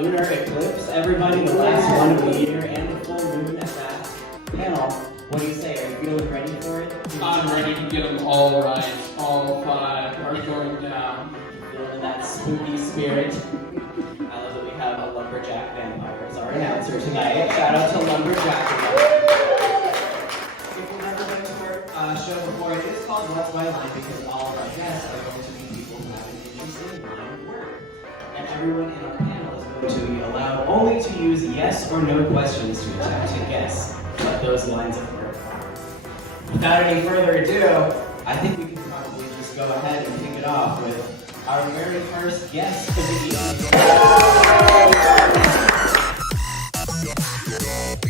Lunar eclipse, everybody, the last one of the year, and the full moon at that panel. What do you say? Are you feeling ready for it? I'm ready to get them all right. All five are going down. Feeling that spooky spirit. I love that we have a lumberjack vampire as our announcer tonight. Shout out to lumberjack. If we've never been to our show before, it is called What's My Line because all of our guests are going to be people who have an interesting line of work. And everyone in our panel is going to be allowed only to use yes or no questions to attempt to guess what those lines of work are. Without any further ado, I think we can probably just go ahead and kick it off with our very first guest of the evening.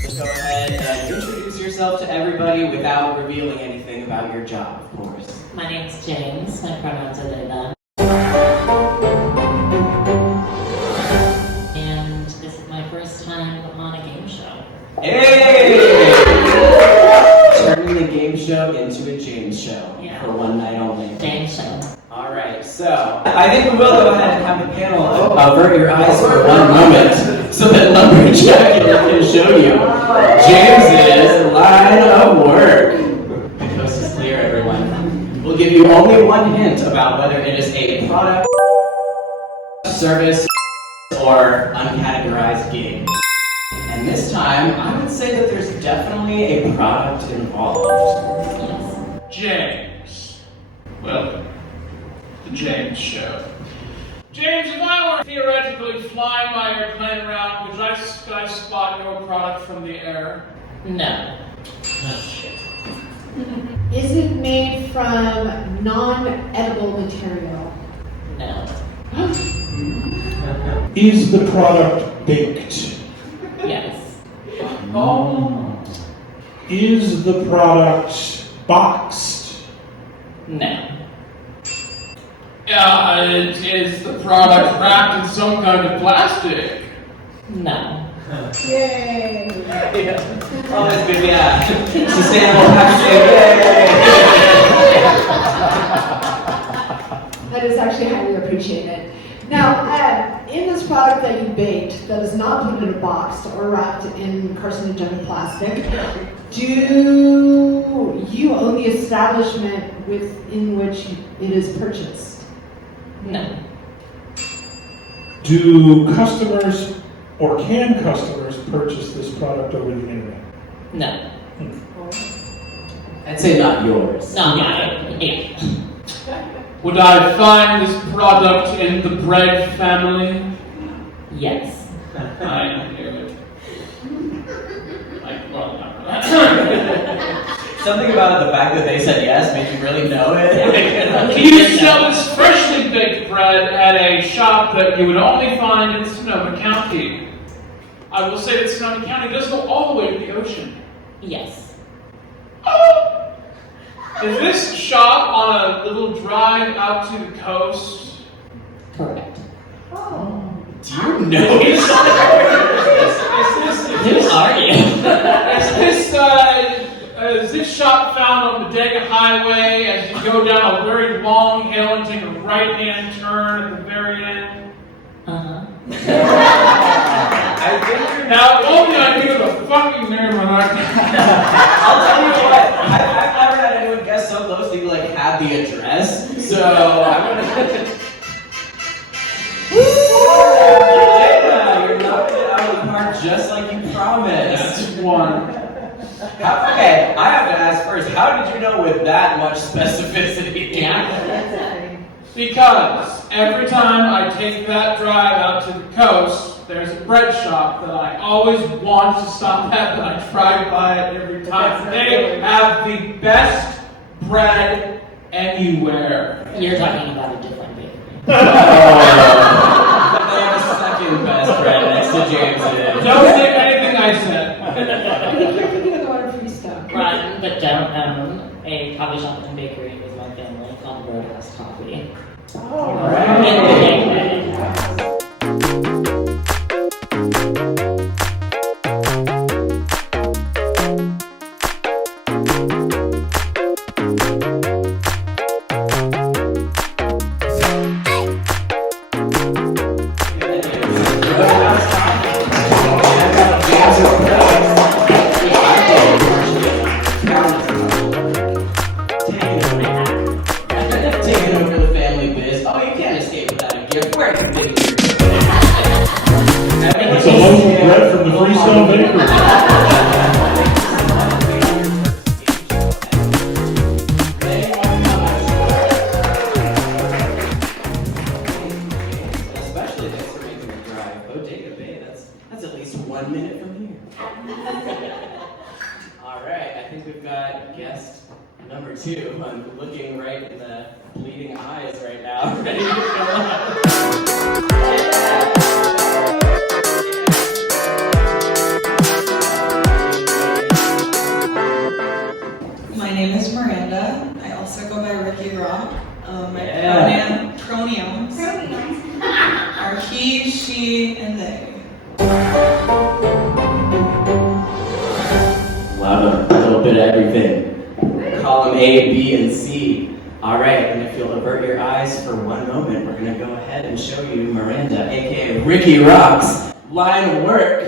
Just go ahead and introduce yourself to everybody without revealing anything about your job, of course. My name's James. My pronouns are they, them. And this is my first time on a game show. Hey! Turning the game show into a James show for one night only. James show. All right, so I think we will go ahead and have the panel avert your eyes for one moment so that Lumberjack can show you James's line of work. The coast is clear, everyone. We'll give you only one hint about whether it is a product, service, or uncategorized gig. And this time, I would say that there's definitely a product involved. Yes. James. Welcome to the James Show. James, if I were theoretically flying my airplane around, could I spot your product from the air? No. Oh, shit. Is it made from non-edible material? No. Is the product baked? Yes. Oh. Is the product boxed? No. Is the product wrapped in some kind of plastic? No. Yay! Oh, that's good, yeah. Sustainable packaging, yay! That is actually highly appreciated. Now, in this product that you baked, that is not put in a box or wrapped in carcinogenic plastic, do you own the establishment within which it is purchased? No. Do customers or can customers purchase this product over the internet? No. I'd say not yours. Not mine. Yeah. Would I find this product in the bread family? Yes. I knew it. Something about the fact that they said yes made you really know it. You sell this freshly baked bread at a shop that you would only find in Sonoma County. I will say that Sonoma County does go all the way to the ocean. Yes. Oh! Is this shop on a little drive out to the coast? Correct. Oh. Do you know each Who are you? Is this shop found on Bodega Highway as you go down a very long hill and take a right-hand turn at the very end? Uh-huh. I think you're Now, if only I knew the fucking name of that. I'll tell you what, I've never had anyone guess so close to like have the address, so I'm gonna. how did you know with that much specificity? Yeah. Because every time I take that drive out to the coast, there's a bread shop that I always want to stop at, and I drive by it every time. They have the best bread anywhere. You're talking about a different bakery. They have the second best bread next to James's. Don't take anything I said. You're thinking of the one free stuff. Run, but don't own a coffee shop and bakery with my family called Roadhouse Coffee. Taking over the family biz. Oh, you can't escape without a gift. Where can you It's a loaf of bread from the Freestone Bakery. Especially thanks for making the drive. Bodega Bay, that's at least 1 minute from here. All right, I think we've got guest number 2. I'm looking right in the bleeding eyes right now, ready to go out. My name is Miranda. I also go by Ricky Rock. My pronouns are he, she, and they. Love a little bit of everything. Column A, B, and C. All right, and if you'll avert your eyes for one moment, we're going to go ahead and show you Miranda, aka Ricky Rock's line of work.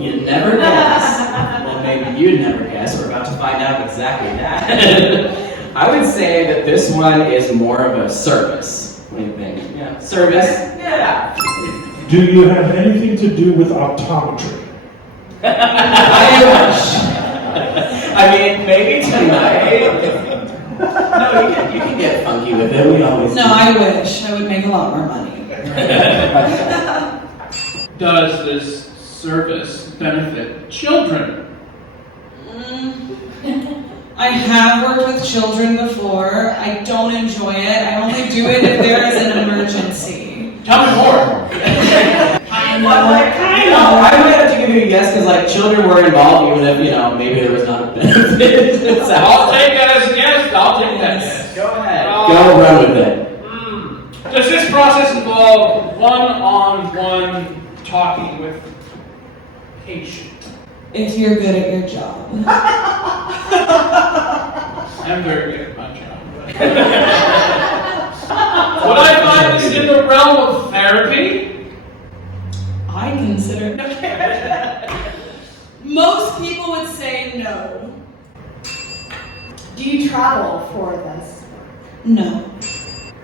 You'd never guess. Well, maybe you'd never guess. We're about to find out exactly that. I would say that this one is more of a service. What do you think? Yeah, service. Yeah. Do you have anything to do with optometry? I mean, maybe tonight. No, you can get funky with it. We always No, do. I wish. I would make a lot more money. Does this service benefit children? I have worked with children before. I don't enjoy it. I only do it if there is an emergency. Tell me more. I know. I might have to give you a guess because like children were involved, even if maybe there was not a benefit. I'll take that as a yes. I'll take that yes. Go ahead. Go run with it. Does this process involve one-on-one talking with patient? If you're good at your job. I'm very good at my job. Would I find this in the realm of therapy? I consider most people would say no. Do you travel for this? No.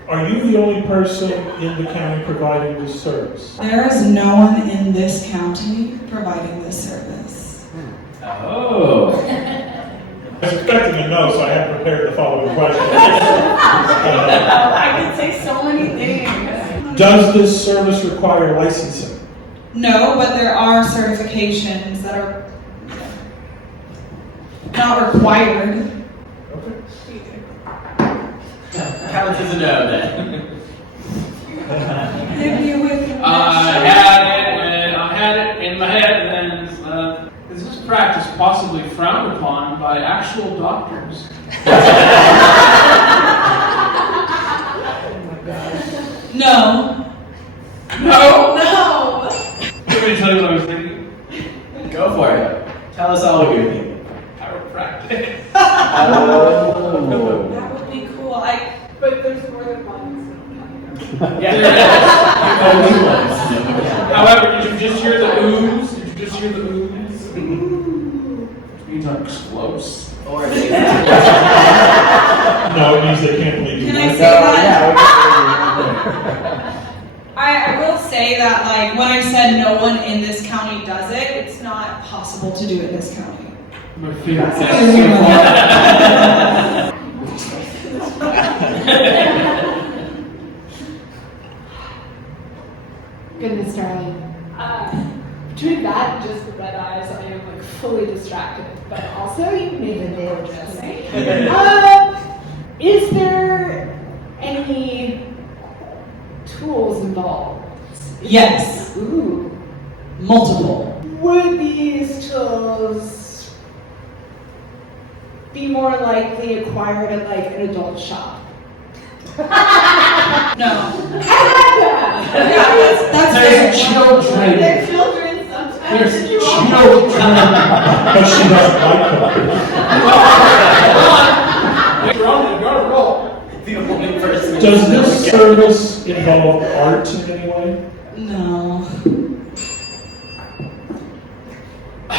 Are you the only person in the county providing this service? There is no one in this county providing this service. Oh. I was expecting a no, so I have prepared the following question. I could say so many things. Does this service require licensing? No, but there are certifications that are not required. Okay. Counts as a no then. Maybe with I had it in my head, and then is this practice possibly frowned upon by actual doctors? No. No. No. Let me tell you what I was thinking. Go for it. Tell us all what you're thinking. Chiropractic. Oh. That would be cool. But there's more than one. Yeah. Only once. However, did you just hear the ooze? Did you just hear the ooze? Which means I'm close. Or No, it means they can't believe you. Can I say So, that? yeah, I will say that like when I said no one in this county does it, it's not possible to do it in this county. My favorite guest so far. Goodness, darling. Between that and just the red eyes, I am like fully distracted. But also, you made a nail dressing. Is there any tools involved? Yes. Ooh. Multiple. Would these tools be more likely acquired at like an adult shop? No. That's There's children. They're children sometimes. There's You all- children. But she doesn't like them. You're on the roll. The only person. Does this service involve art in any way? No. I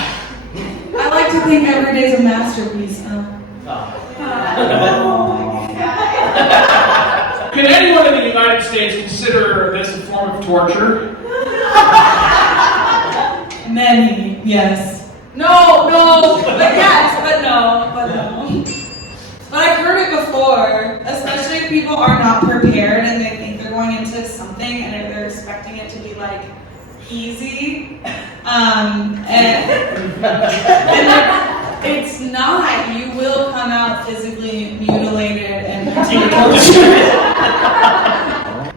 like to think every day's a masterpiece. Can anyone in the United States consider this a form of torture? Many, yes. No, but yes, but no. But I've heard it before, especially if people are not prepared and they think they're going into something and they're expecting it to be like easy. And it's not. You will come out physically mutilated and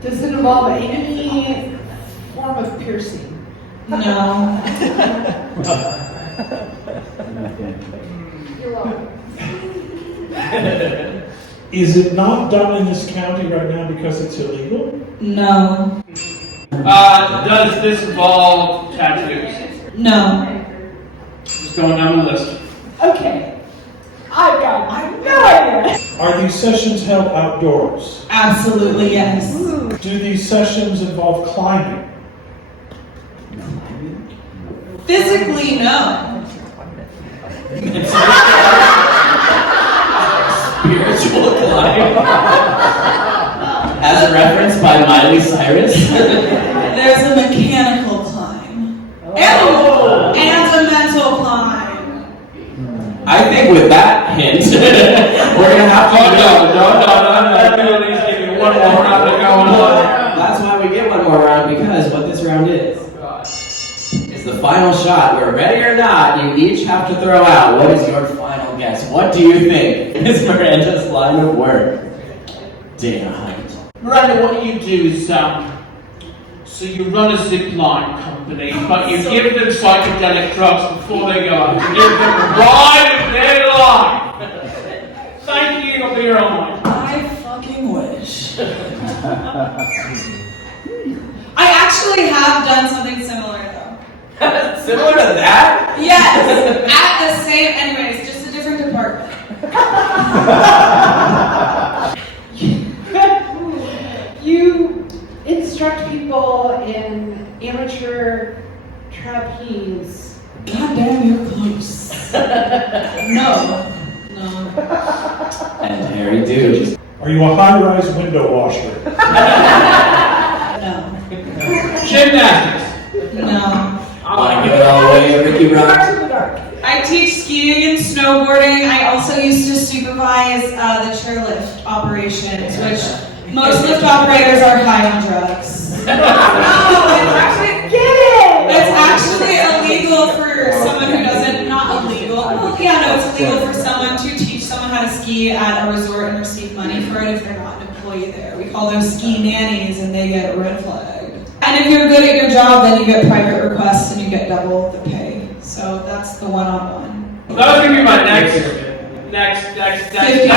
Does it involve any form of piercing? no. You're welcome. Is it not done in this county right now because it's illegal? No. Does this involve tattoos? No. Just going down the list. Okay. I have no idea. Are these sessions held outdoors? Absolutely yes. Do these sessions involve climbing? Physically, no. Spiritual climb. As referenced by Miley Cyrus. There's a mechanical climb. And a mental climb. I think with that hint, we're gonna have to No. Please give me one more round to go on. That's why we get one more round, because what this round is the final shot. Where ready or not, you each have to throw out. What is your final guess? What do you think is Miranda's line of work? Dana Hunt. Miranda, what you do is, so you run a zip line company, but you give them psychedelic drugs before they go out. You give them a ride of their life. Thank you, you'll be your own mind. I fucking wish. I actually have done something similar though. Similar to that? Yes, at the same, anyways, just a different department. You instruct people in amateur trapeze. God damn, you're close. No. And Harry Dude. Are you a high-rise window washer? No. Gymnastics. No. I want to give it all away, Ricky Rock. Dark to the dark. I teach skiing and snowboarding. I also used to supervise the chairlift operations, which most lift operators are high on drugs. No, it's actually illegal for someone who doesn't, not illegal. Well, yeah, no, it's illegal for someone to teach someone how to ski at a resort and receive money for it if they're not an employee there. We call those ski nannies and they get red flagged. And if you're good at your job, then you get private requests and you get double the pay. So that's the one-on-one. That was gonna be my next. 50%.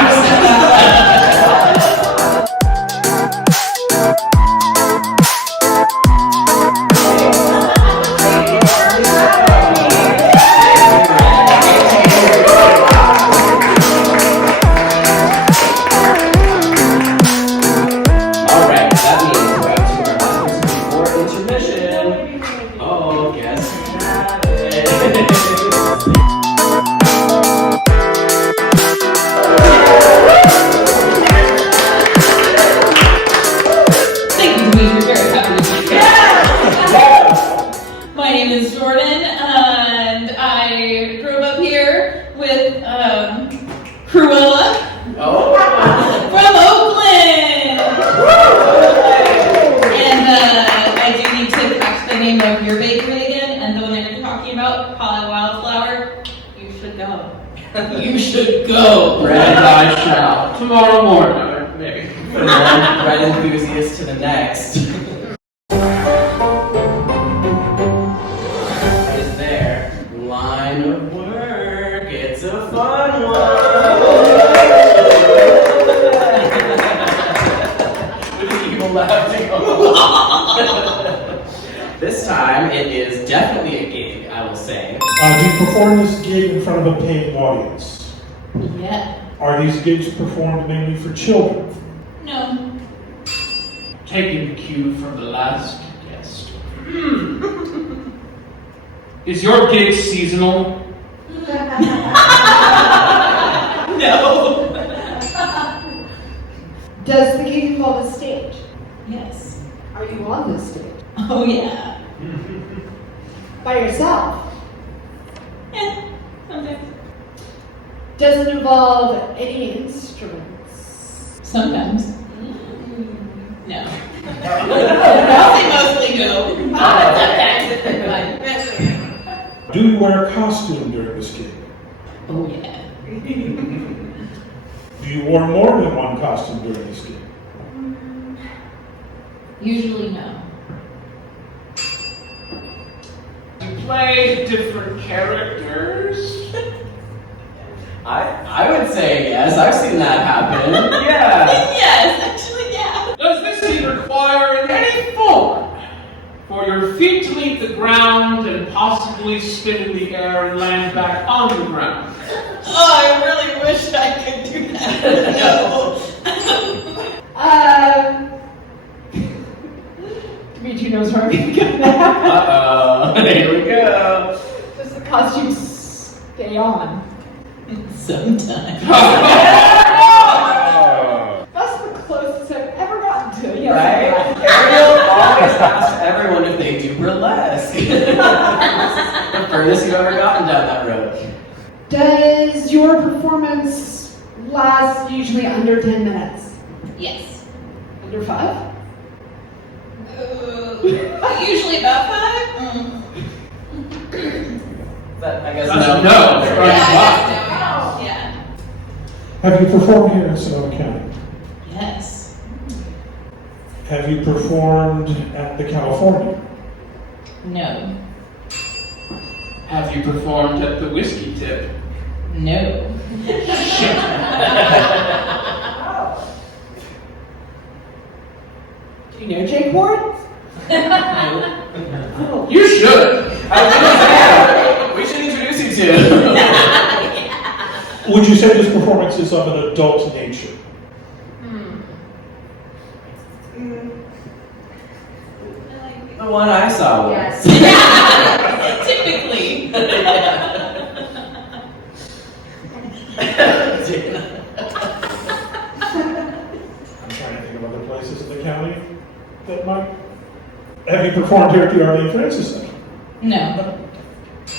You should go. Bread and I shall. Tomorrow morning, maybe. From one bread enthusiast to the next. Is there line of work? It's a fun one. With the evil laughing. This time it is definitely a gig, I will say. Do you perform this gig in front of a paying audience? Yeah. Are these gigs performed mainly for children? No. Taking the cue from the last guest. Is your gig seasonal? No. Does the gig involve a stage? Yes. Are you on this stage? Oh yeah. By yourself? Yeah. Sometimes. Does it involve any instruments? Sometimes. No. They mostly go. Sometimes it's fun. Do you wear a costume during this gig? Oh yeah. Do you wear more than one costume during this gig? Usually no. You play different characters? I would say yes. I've seen that happen. Yeah. Yes, actually, yeah. Does this scene require in any form for your feet to leave the ground and possibly spin in the air and land back on the ground? Oh, I really wish I could do that. No. Dimitri knows where I'm going to go now. Uh-oh. Here we go. Does the costume stay on? Sometimes. That's the closest I've ever gotten to it. Yes, Right? Ariel always asks everyone if they do burlesque. The furthest you've ever gotten down that road. Does your performance last usually under 10 minutes? Yes. Under 5? Usually about 5. But I guess That's no. a no. Yeah. Have you performed here in Sonoma County? Yes. Have you performed at the California? No. Have you performed at the Whiskey Tip? No. Do you know Jake Ward? No. Oh. You should. We should introduce you to. Would you say this performance is of an adult nature? The one I saw was. Typically. I'm trying to think of other places in the county that might. Have you performed here at the Arlene Francis Center? No.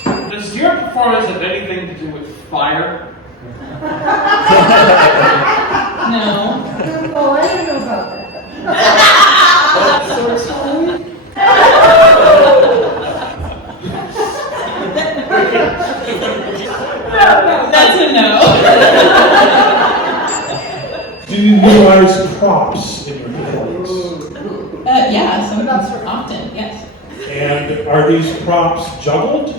Does your performance have anything to do with fire? No. Oh, I don't know about that. So sorry. That's a no. Do you utilize props in your performance? Yeah, sometimes often, yes. And are these props juggled?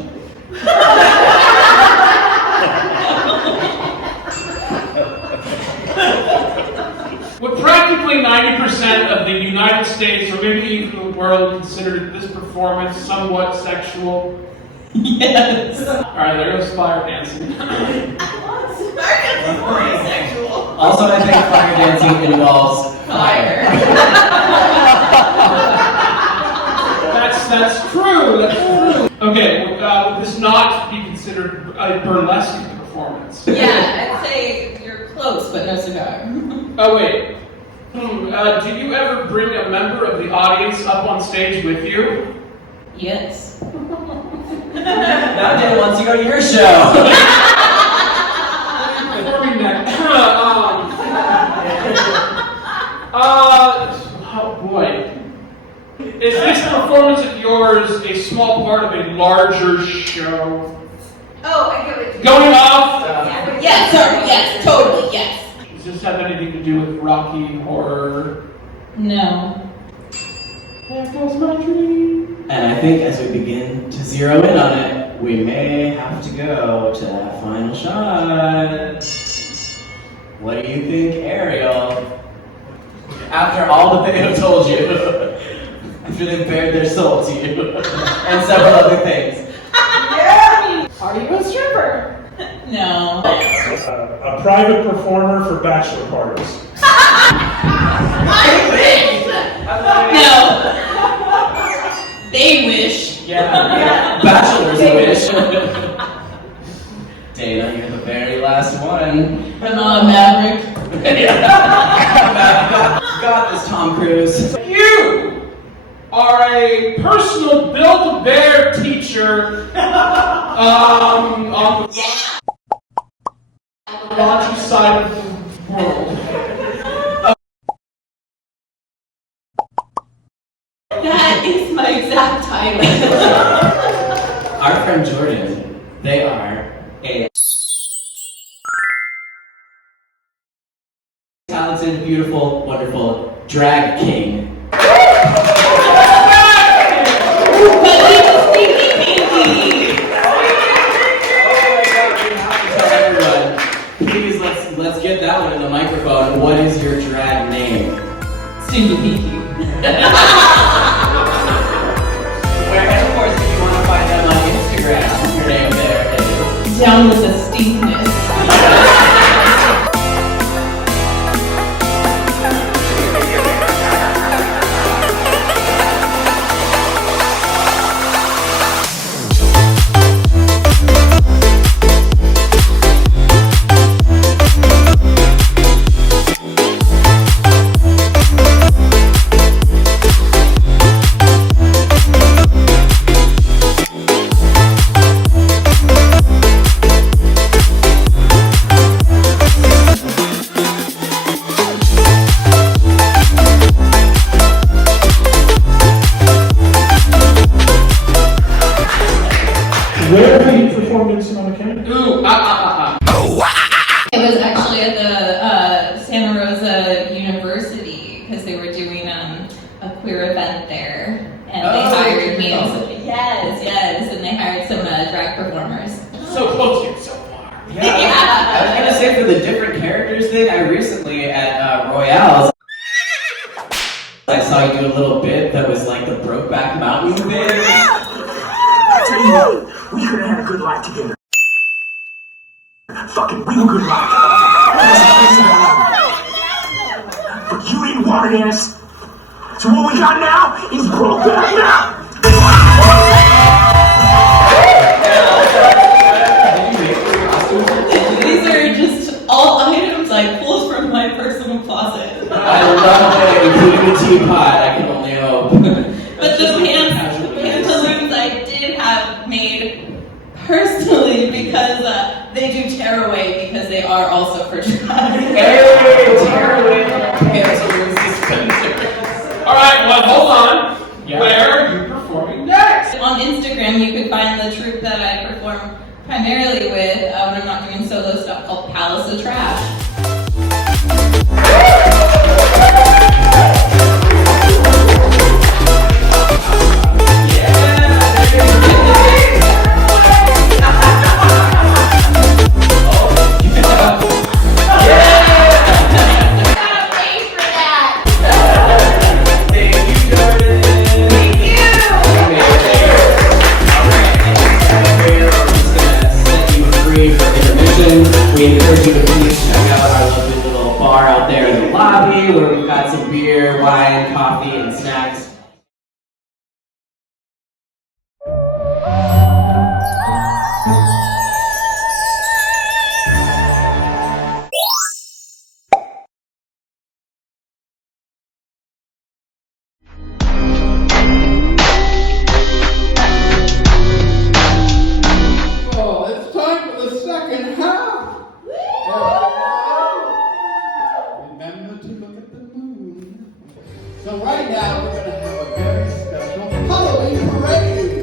Would practically 90% of the United States, or maybe even the world, consider this performance somewhat sexual? Yes. Alright, there goes fire dancing. Also, I think fire dancing involves fire. That's true. That's true. Okay, would this not be considered a burlesque performance? Yeah, I'd say you're close, but no cigar. Oh wait. Do you ever bring a member of the audience up on stage with you? Yes. Now, Dan, once you go to your show. Performing that. Oh boy. Is this performance of yours a small part of a larger show? Oh, I get what Going off? Yes, sorry, yes, totally, yes. Does this have anything to do with Rocky Horror? No. There goes my dream. And I think as we begin to zero in on it, we may have to go to that final shot. What do you think, Ariel? After all that they have told you, after they've bared their soul to you, and several other things. Are you a stripper? No. A private performer for bachelor parties. No. They wish. Yeah. Bachelor's wish. Dana, you're the very last one. I'm not a maverick. Got this, Tom Cruise. You are a personal Build-A-Bear teacher on the raunchy side of the world. That is my exact title. Our friend Jordan, they are a talented, beautiful, wonderful drag king. But he was stinky pinky. Everyone, please let's get that one in the microphone. What is your drag name? Stinky pinky. Where, and of course, if you want to find them on Instagram, your name there is Down with the stinkness. Where have you performed in Sonoma County? Ooh, It was actually at the Santa Rosa University because they were doing a queer event there, and they hired me. Yes, and they hired some drag performers. So close yet so far. I was gonna say for the different characters thing, I recently at Royale's, I saw you do a little bit that was like the Brokeback Mountain bit. We could have had a good life together. Fucking real good life. But you didn't want it, ass. So what we got now is Brokeback Mountain. These are just all items I pulled from my personal closet. I love it, including the teapot. I can only hope. But the pantaloons I did have made personally because they do tearaway because they are also for drag. Hey, tearaway pantaloons suspenders. All right, well, hold on. Where are you performing next? On Instagram, you could find the troupe that I perform primarily with when I'm not doing solo stuff called Palace of Trash. We encourage you to please check out our lovely little bar out there in the lobby where we've got some beer, wine, coffee, and snacks. Oh, it's time for the second half. Remember to look at the moon. So right now we're going to have a very special Halloween parade.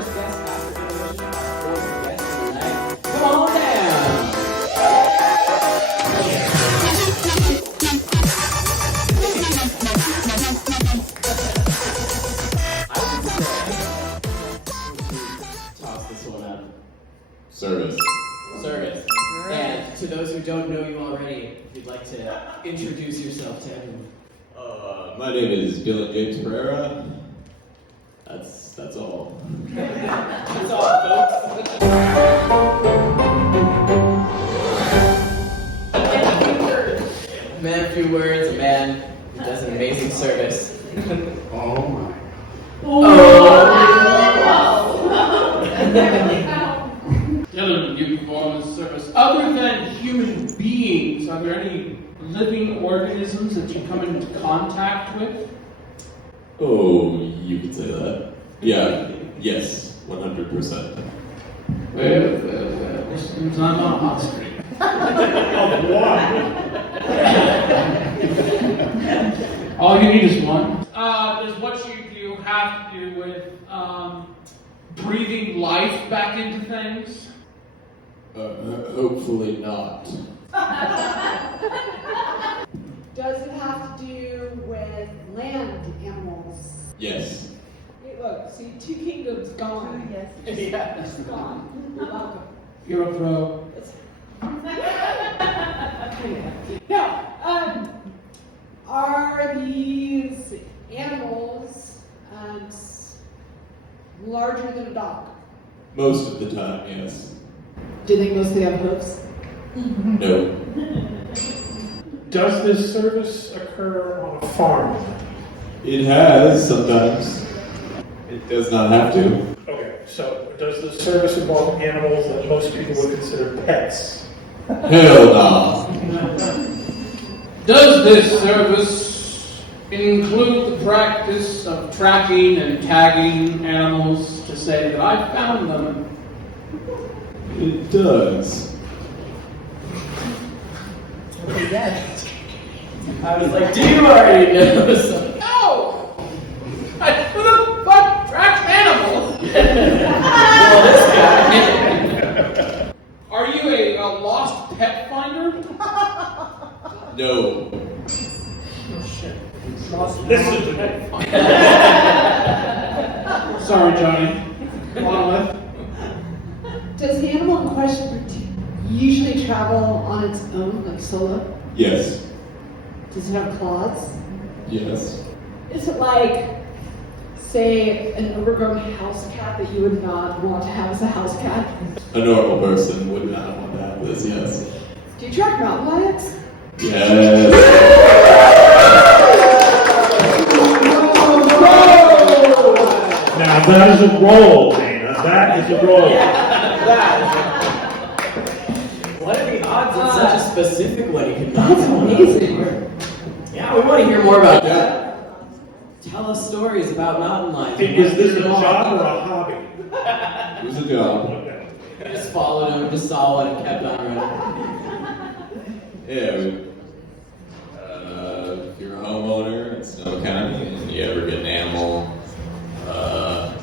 first guest after intermission, our fourth guest of the night. Come on down. Toss this one up. Service. Service. And to those who don't know you already, if you'd like to introduce yourself to everyone. My name is Dylan James Pereira. That's all. That's all, folks. Man, a few words, a man who does an amazing service. Oh my. Dylan, you perform this service. Other than human beings, are there any living organisms that you come into contact with? Oh, you could say that. Yeah. Yes. 100%. Well, this means I'm on hot street. Of one. All you need is one. Does what you do have to do with breathing life back into things? Hopefully not. Does it have to do with land animals? Yes. Hey, look, see, 2 kingdoms gone. Yes. Yeah. It's gone. You're welcome. You're a pro. Now, are these animals larger than a dog? Most of the time, yes. Do they mostly have hooves? No. Does this service occur on a farm? It has sometimes. It does not have to. Okay, so does the service involve animals that most people would consider pets? Hell no. Does this service include the practice of tracking and tagging animals to say that I found them? It does. I was like, do you already know something? No! Who the fuck tracks animals? Well, this guy. Are you a lost pet finder? No. Listen to me. Sorry, Johnny. Go on with. Does the animal in question usually travel on its own, like solo? Yes. Does it have claws? Yes. Is it like, say, an overgrown house cat that you would not want to have as a house cat? A normal person would not want to have this, yes. Do you track mountain lions? Yes. Now that is a roll, Dana. That is a roll. What are the odds that such a specific one you can knock That's someone out? amazing. Yeah, we want to hear more about that. Tell us stories about mountain lions. Is this a job or a hobby? It was a job. Okay. We just followed him, just saw one, and kept on running. Yeah. If you're a homeowner in Snow County and you ever get an animal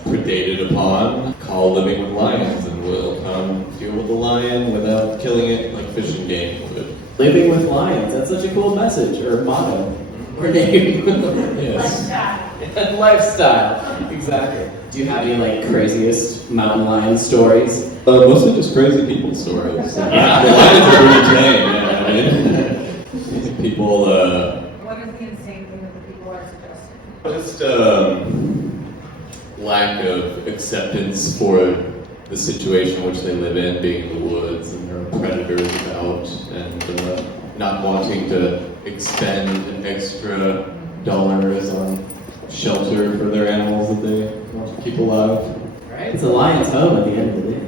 predated upon, call Living with Lions and we'll come deal with the lion without killing it like fishing game would. Living with lions. That's such a cool message or motto or name. Yes. Lifestyle. Exactly. Do you have any like craziest mountain lion stories? Mostly just crazy people stories. The lions are pretty tame, yeah. I mean, people, What is the insane thing that the people are suggesting? just lack of acceptance for the situation which they live in, being in the woods, and there are predators about, and not wanting to expend extra dollars on shelter for their animals that they want to keep alive. Right? It's a lion's home at the end of the day.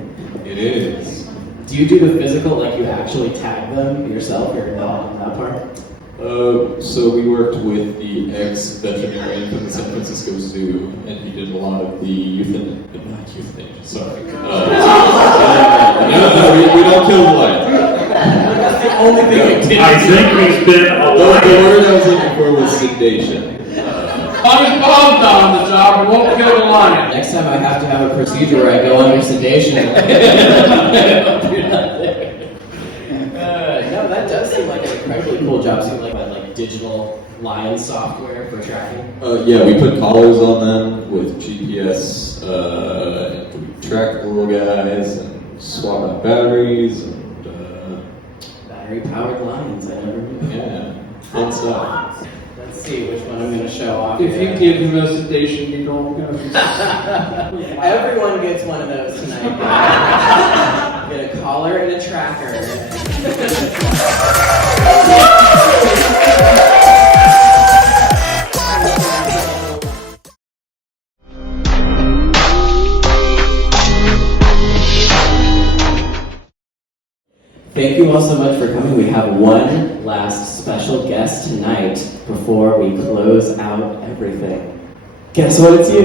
It is. Do you do the physical, like you actually tag them yourself, or not on that part? So we worked with the ex-veterinarian from the San Francisco Zoo, and he did a lot of the euthanasia, sorry. No, we don't kill the lions. That's the only thing I did. I think he's been a The word I was looking for was sedation. long as Bob's not on the job, we won't kill the lion. Next time I have to have a procedure where I go under sedation. No, that does seem like an incredibly cool job. Seems like digital lion software for tracking. Yeah, we put collars on them with GPS, and we track the little guys and swap out batteries and Battery-powered lions, I never knew. yeah, fun stuff. Let's see which one I'm going to show off. If you give him a sedation, you don't go. Everyone gets one of those tonight. Get a collar and a tracker. Thank you all so much for coming. We have one last special guest tonight before we close out everything. Guess what? It's you.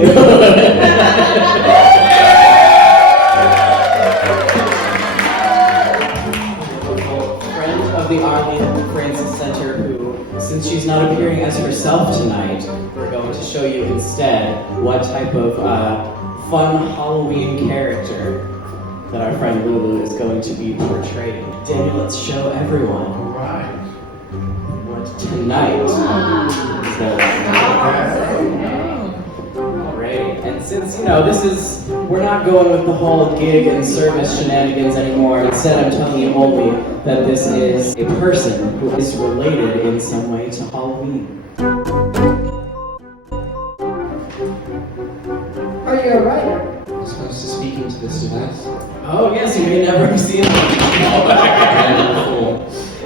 Friend of the Arlene Francis Center who, since she's not appearing as herself tonight, we're going to show you instead what type of fun Halloween character that our friend Lulu is going to be portraying. Daniel, let's show everyone. All right. What tonight is Great. And since, we're not going with the whole gig and service shenanigans anymore. Instead, I'm telling you only that this is a person who is related in some way to Halloween. Are you a writer? You're supposed to speak into this device. Oh, yes, you may never have seen it.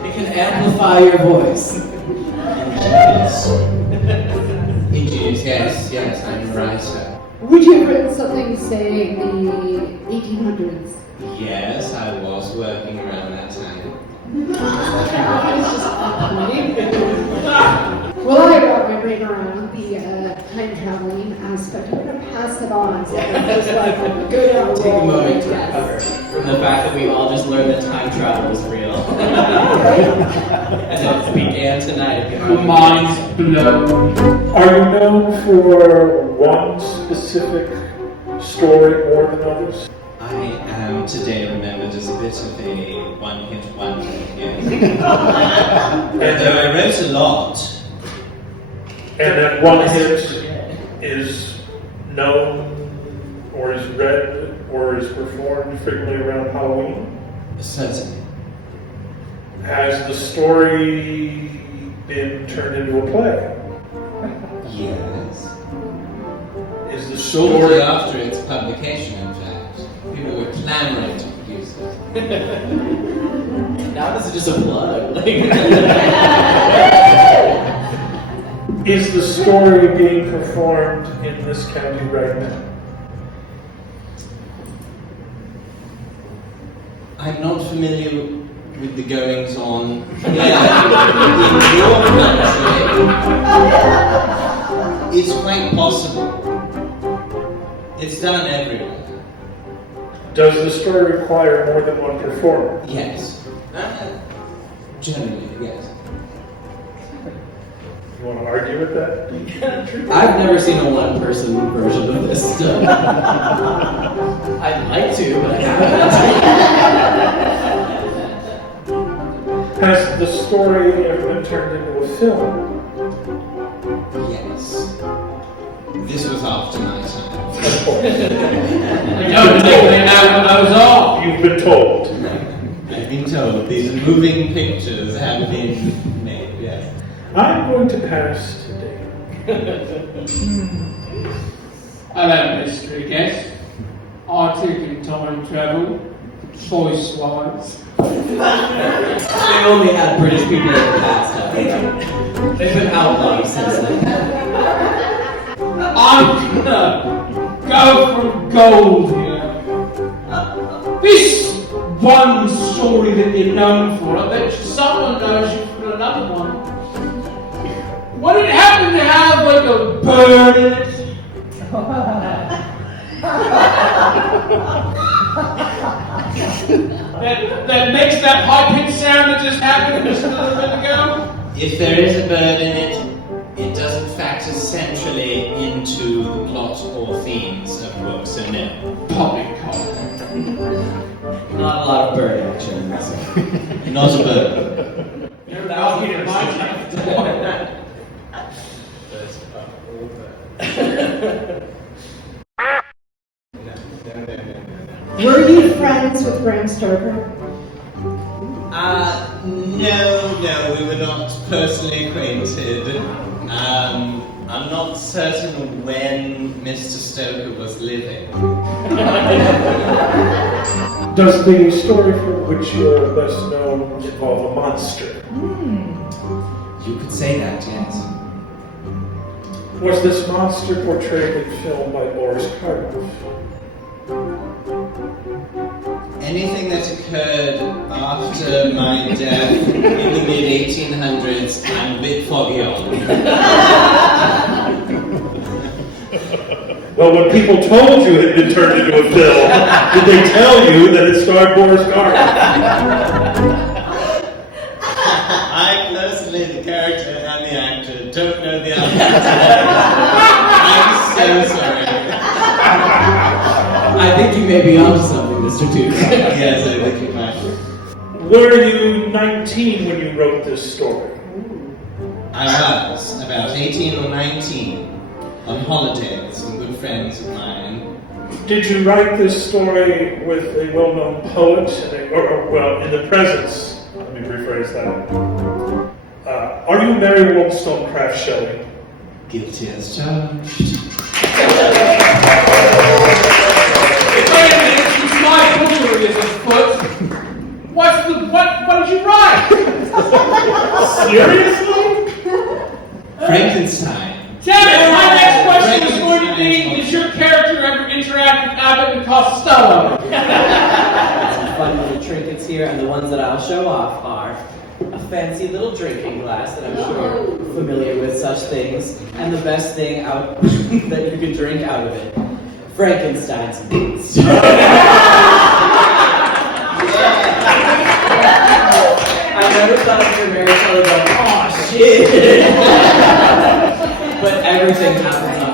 It can amplify your voice. Yes, I'm a writer. Would you have written something, say, in the 1800s? Yes, I was working around that time. Well, I got my brain around the time traveling aspect. I'm going to pass it on. So just like good old Take a moment to recover from the fact that we all just learned that time travel is real. And it began tonight. Your mind's blown. Are you known for one specific story more than others? I am today remembered as a bit of a one-hit wonder here. Although I wrote a lot. And that one hit is known or is read or is performed frequently around Halloween? Certainly. Has the story been turned into a play? Yes. Is the Shortly story... after its publication, in fact. People were clamoring to produce it. Now this is just a plug. Is the story being performed in this county right now? I'm not familiar with the goings on in your country. It's quite possible. It's done everywhere. Does the story require more than one performer? Yes. Generally, yes. You want to argue with that? I've never seen a one-person version of this stuff. I'd like to, but I haven't. Has the story ever been turned into a film? Yes. This was after my time. No, they have those off. You've been told. I've been told these moving pictures have been made, yes. I'm going to pass today. I've had a mystery guess. Arctic and time travel. Choice-wise. They only had British people in the past. They've been outlawed since then. I'm gonna go for gold here. This one story that you're known for, I bet you someone knows you for another one. Would it happen to have like a bird in it? that makes that high-pitched sound that just happened just a little bit ago? If there is a bird in it, it doesn't factor centrally into the plot or themes of books, so no. Poppycock. Not a lot of bird action. Not a bird. I'll get it my time. Were you friends with Bram Stoker? No, we were not personally acquainted. I'm not certain when Mr. Stoker was living. Does the story for which you are best known involve a monster? You could say that, yes. Was this monster portrayed in film by Boris Karloff? Anything that occurred after my death in the mid-1800s, I'm a bit foggy on. Well, when people told you it had been turned into a film, did they tell you that it starred Boris Karloff? I personally, the character and the actor, don't know the answer. I'm so sorry. I think you may be onto something, Mr. Duke. Yes, I think you might. Were you 19 when you wrote this story? I was about 18 or 19 on holiday with some good friends of mine. Did you write this story with a well-known poet, in the presence? Let me rephrase that. Are you Mary Wollstonecraft Shelley? Guilty as charged. Wait a minute, my butchery is afoot. What did you write? Seriously? Frankenstein. Damn it, my next question is going to be, did your character ever interact with Abbott and Costello? Some fun little trinkets here, and the ones that I'll show off are a fancy little drinking glass that I'm sure you're familiar with such things, and the best thing out that you can drink out of it, Frankenstein's boots. I never thought of your marriage, I was like, oh shit! But everything happens on